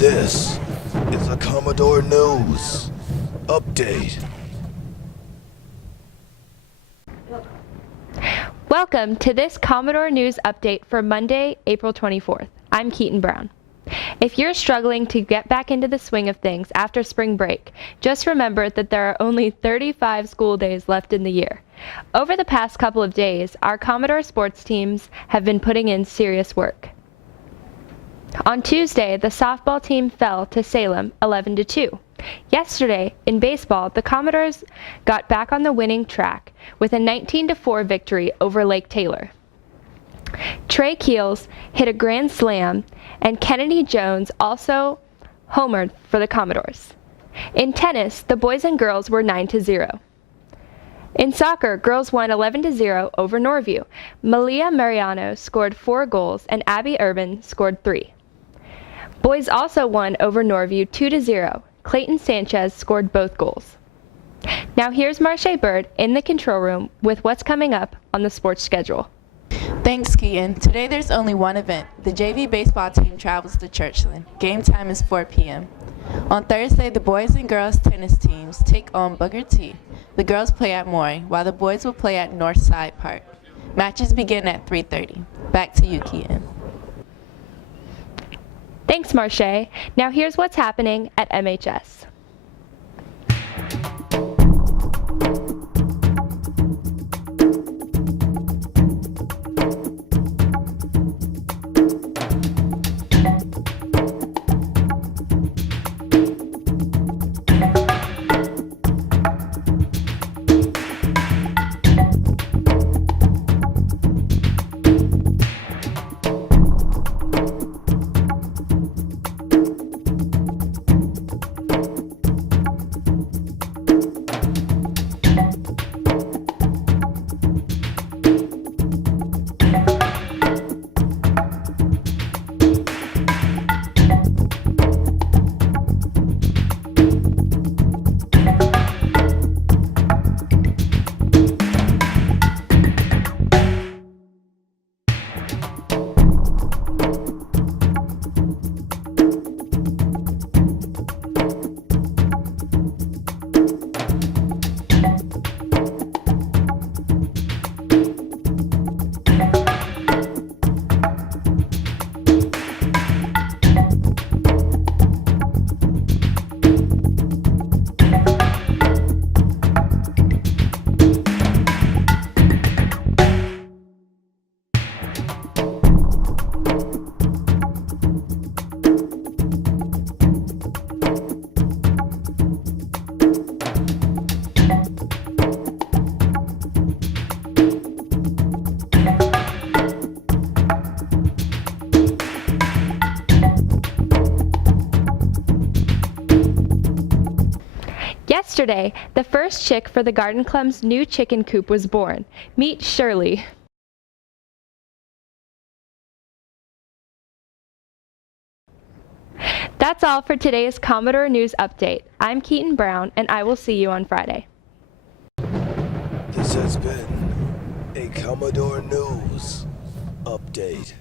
This is a Commodore News Update. Welcome to this Commodore News Update for Monday, April 24th. I'm Keaton Brown. If you're struggling to get back into the swing of things after spring break, just remember that there are only 35 school days left in the year. Over the past couple of days, our Commodore sports teams have been putting in serious work. On Tuesday, the softball team fell to Salem 11-2. Yesterday, in baseball, the Commodores got back on the winning track with a 19-4 victory over Lake Taylor. Trey Keels hit a grand slam, and Kennedy Jones also homered for the Commodores. In tennis, the boys and girls were 9-0. In soccer, girls won 11-0 over Norview. Malia Mariano scored 4 goals, and Abby Urban scored 3. Boys also won over Norview 2-0. Clayton Sanchez scored both goals. Now here's Marche Bird in the control room with what's coming up on the sports schedule. Thanks, Keaton. Today there's only one event. The JV baseball team travels to Churchland. Game time is 4 p.m. On Thursday, the boys and girls tennis teams take on Booker T. The girls play at Maury, while the boys will play at Northside Park. Matches begin at 3:30. Back to you, Keaton. Thanks, Marche. Now here's what's happening at MHS. Yesterday, the first chick for the Garden Club's new chicken coop was born. Meet Shirley. That's all for today's Commodore News Update. I'm Keaton Brown, and I will see you on Friday. This has been a Commodore News Update.